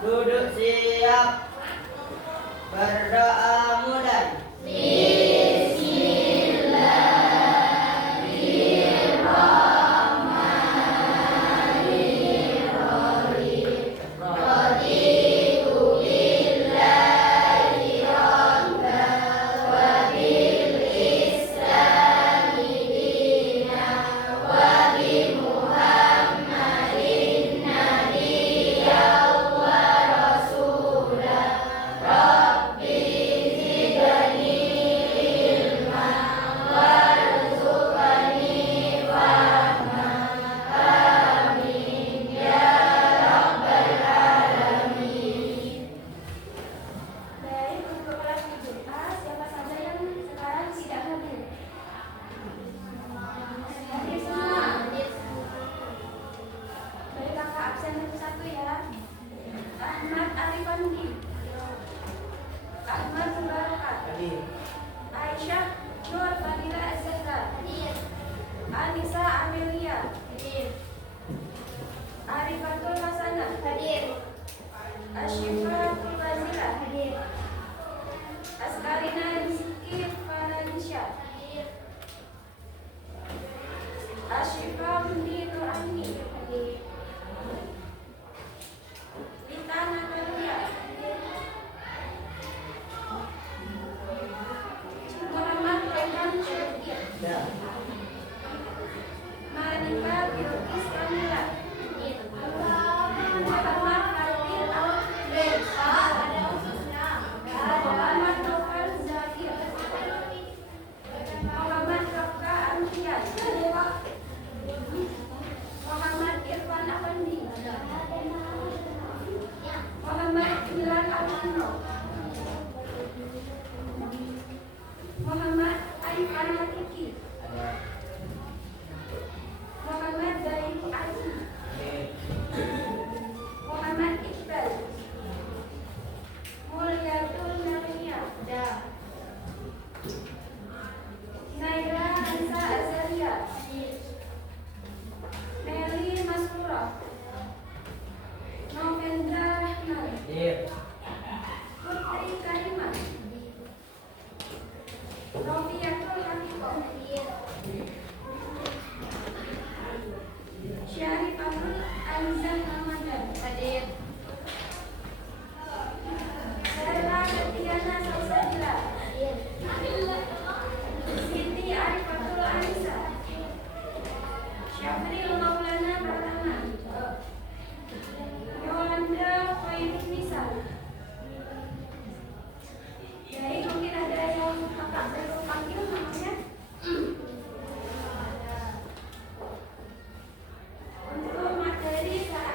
Duduk siap. Berdoa mulai. Baik, untuk kelas 7A, siapa saja yang sekarang tidak hadir? Hadir semua. Baik, kakak absen satu ya. Ahmad Arifandi, Ahmad Mubarakat, Aisyah Nur Fadila Zahra, Anissa Amelia, Arifatul Hasanah, Asyifatul Fazila, Askarina Rizky Faradisyah, Asyifa Mundi Nurani, Lita Natalia, Muhammad Rehan Syarifiyah, Marika Bilqis Kamila, Muhammad Fadil Al-Fadil, Muhammad Novel Zakir, Muhammad Rafka Amrian, Muhammad Irfan Afandi, Muhammad Hilal Almano, Muhammad Arifan Hakiki, Muhammad Zaini Aziz, Muhammad Iqbal, Mulyatul Nabiyah, Naira Ansa Azaria, Nelly Masrura, Novendra Rahman, Putri Karimah, Rofiatul Hakikoh, Syarifatul Anzan Ramadan, Sarah Ketiana Salsabila, Siti Arifatul Anissa, Syafril Maulana Pratama, Yolanda Khairun Nisa. Baik, mungkin ada yang kakak belum panggil namanya. Untuk materi saat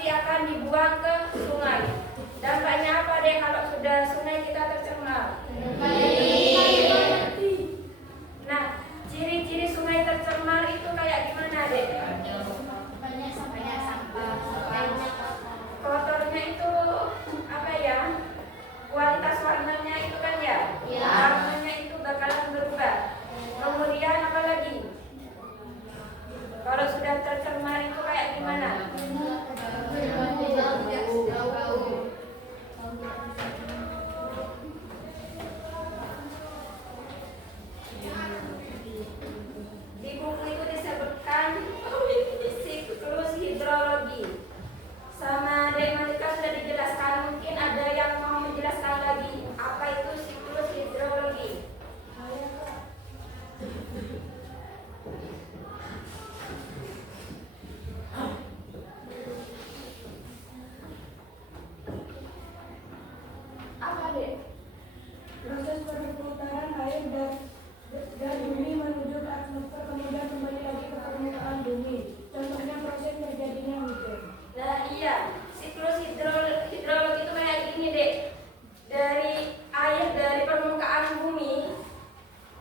pasti akan dibuang ke sungai. Dampaknya apa deh kalau sudah sungai kita tercemar? Nah, ciri-ciri sungai tercemar itu kayak gimana deh? Banyak sampah. Kotornya itu apa ya? Kualitas warnanya itu kan ya? Iya. Warnanya itu bakalan berubah. Kemudian apa lagi? Kalau sudah tercemar itu kayak gimana? Di buku itu disebutkan siklus hidrologi. Sama Dek Malika sudah dijelaskan, mungkin ada yang mau menjelaskan lagi apa itu siklus hidrologi. Apa Dek? Proses perputaran air dari bumi menuju ke atmosfer kemudian kembali lagi ke permukaan bumi. Contohnya proses terjadinya hujan. Nah iya, siklus hidrologi itu kayak gini Dek. Dari air dari permukaan bumi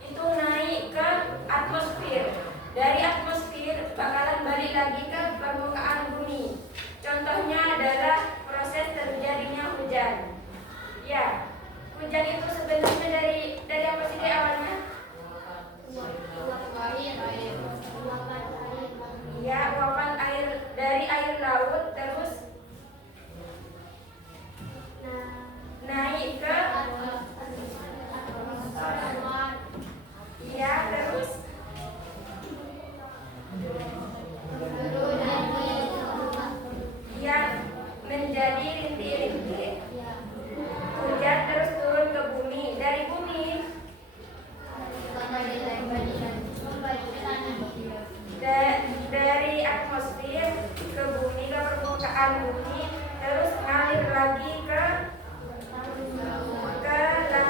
itu naik ke atmosfer. Dari atmosfer bakalan balik lagi ke permukaan bumi. Contohnya adalah proses terjadinya hujan. Ya, hujan itu sebenarnya dari apa sih Dek awalnya? Ya, uapan air dari air laut terus naik ke ya terus ya menjadi rintik-rintik. Hujan terus turun ke bumi. Dari bumi dari atmosfer ke bumi, ke permukaan bumi, terus ngalir lagi ke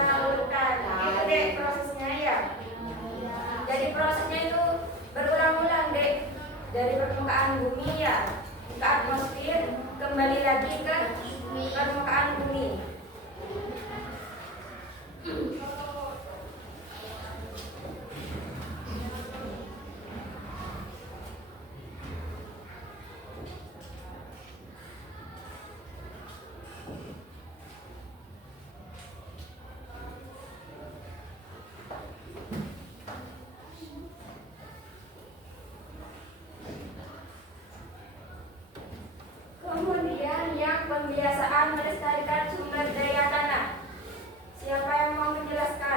lautan. Itu Dek prosesnya ya. Jadi prosesnya itu berulang-ulang Dek. Dari permukaan bumi ya ke atmosfer, kembali lagi ke permukaan bumi. Kemudian yang pembiasaan melestarikan sumber daya tanah. Siapa yang mau menjelaskan?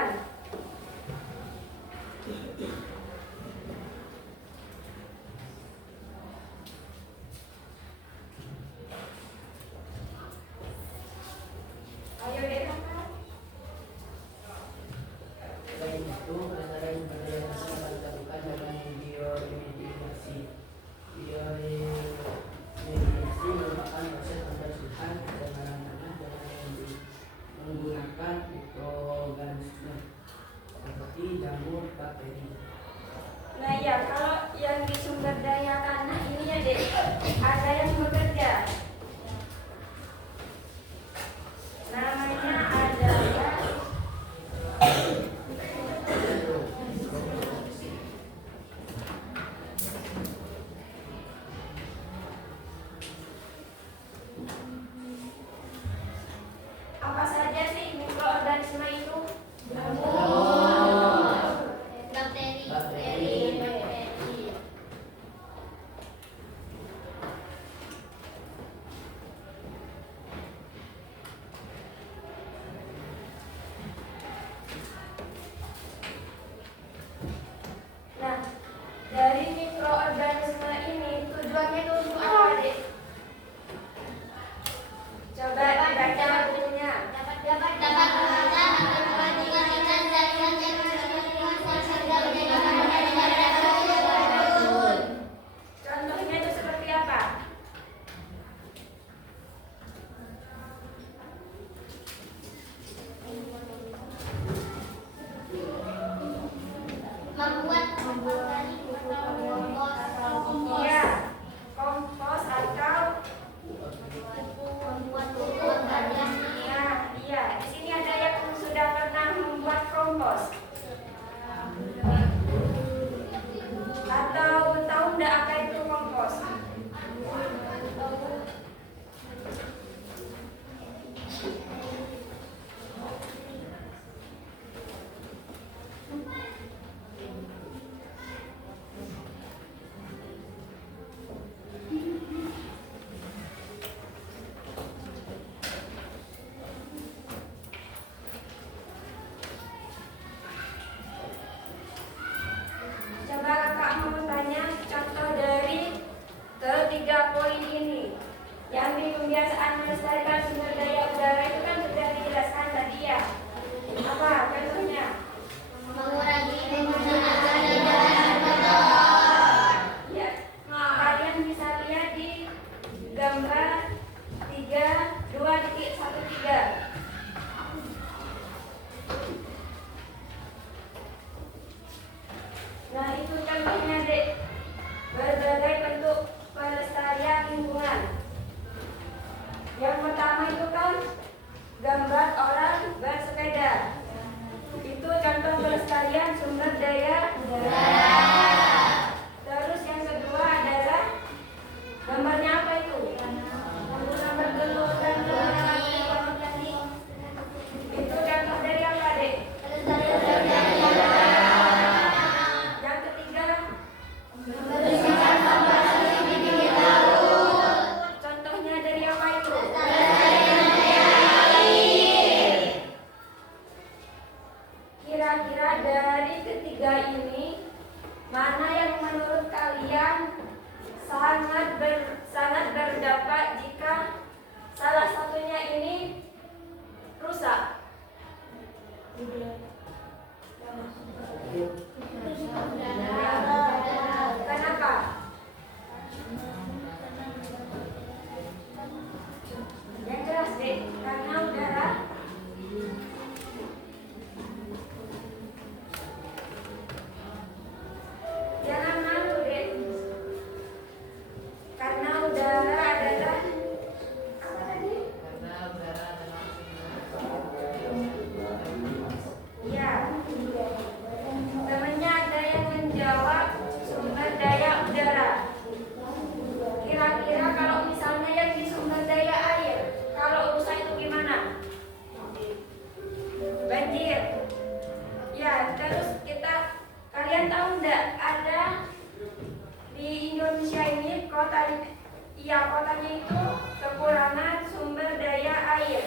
Iya, kotanya itu kekurangan sumber daya air.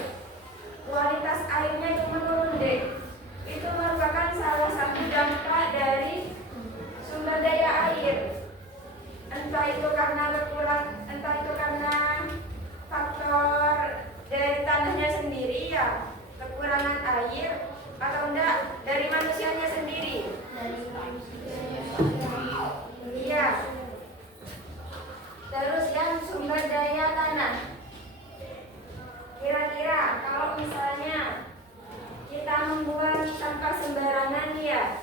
Kualitas airnya itu menurun deh. Itu merupakan salah satu dampak dari sumber daya air. Entah itu karena faktor dari tanahnya sendiri ya, kekurangan air, atau enggak dari manusianya sendiri. Iya. Terus yang sumber daya tanah. Kira-kira kalau misalnya kita membuang sampah sembarangan ya,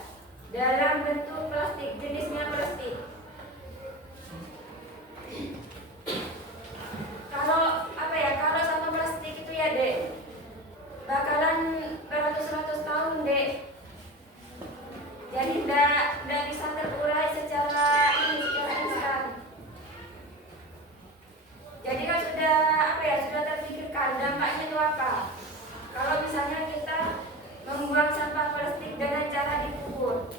dalam bentuk plastik, jenisnya plastik. Kalau sampah plastik itu ya dek, bakalan beratus-ratus tahun dek. Jadi tidak bisa terurai secara instan. Jadi kan sudah terpikirkan dampaknya itu apa? Kalau misalnya kita membuang sampah plastik dengan cara dikubur.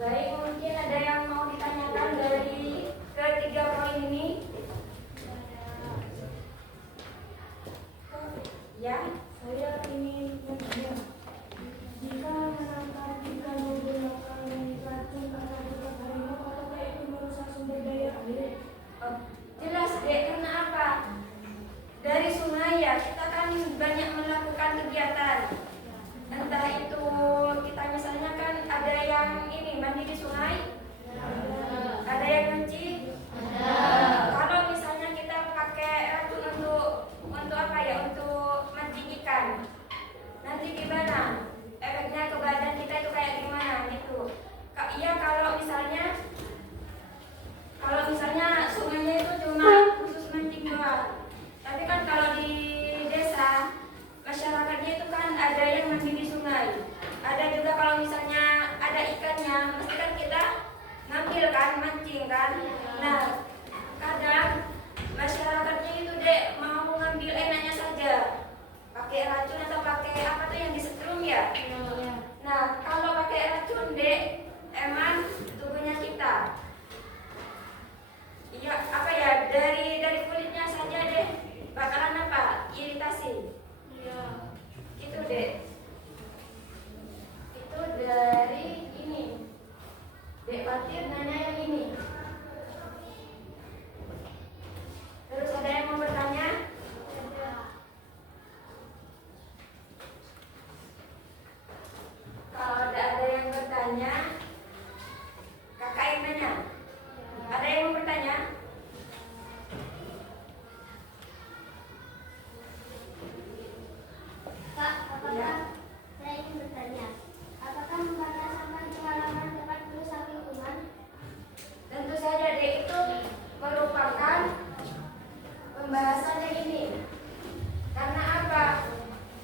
Baik, mungkin ada yang mau ditanyakan dari ketiga poin ini? Ya, Saya ingin bertanya, jika menangkap ikan menggunakan racun karena dibuat harimau, apakah itu merusak sumber daya air? jelas dek, karena apa? Dari sungai ya, kita kan banyak melakukan kegiatan. Entah itu kita misalnya kan ada yang mandi di sungai, ada yang nyuci. Kalau misalnya kita pakai racun untuk apa ya? Untuk mancing ikan, nanti gimana? Efeknya ke badan kita itu kayak gimana gitu? Iya, kalau misalnya sungainya itu cuma khusus mancing doang. Tapi kan kalau di desa masyarakatnya itu kan ada yang mandi di sungai. Ada juga kalau misalnya ada ikannya, mesti kan kita ngambil kan, mancing kan. Nah, kadang masyarakatnya itu dek mau ngambil enaknya saja, pakai racun atau pakai apa tuh yang disetrum ya. Nah, kalau pakai racun dek, emang tubuhnya kita, iya apa ya, dari kulitnya saja deh bakalan apa? Iritasi. Iya. Itu dek. Itu dari ini. Dek Fatir nanya yang ini. Terus ada yang mau bertanya? Kalau ada yang bertanya, kakak yang nanya. Ada yang mau bertanya? Kak, saya ingin bertanya, apakah membakar sampah di halaman dapat merusak lingkungan? Tentu saja dek, itu merupakan pembahasannya ini. Karena apa?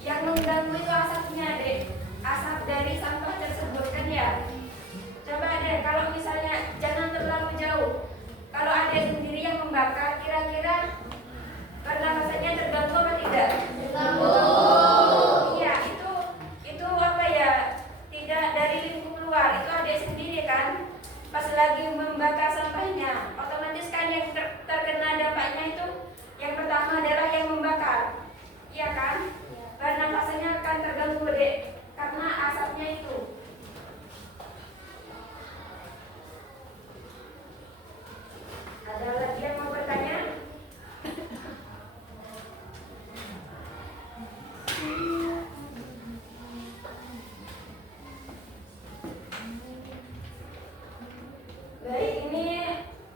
Yang mengganggu itu asapnya dek, asap dari sampah tersebut kan ya. Coba deh kalau misalnya jangan terlalu jauh. Kalau ada sendiri yang membakar, kira-kira pernafasannya terganggu apa tidak? Terganggu. Iya, itu apa ya? Tidak dari lingkup luar, itu ada sendiri kan. Pas lagi membakar sampahnya, otomatis kan yang terkena dampaknya itu yang pertama adalah yang membakar. Iya kan? Pernafasannya akan terganggu dek, karena asapnya itu. Ada lagi yang mau bertanya? Baik, ini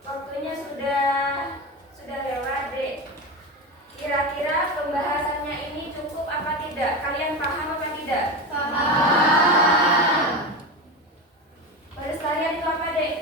waktunya sudah lewat dek. Kira-kira pembahasannya ini cukup apa tidak? Kalian paham apa tidak? Paham. Pelestarian itu apa dek?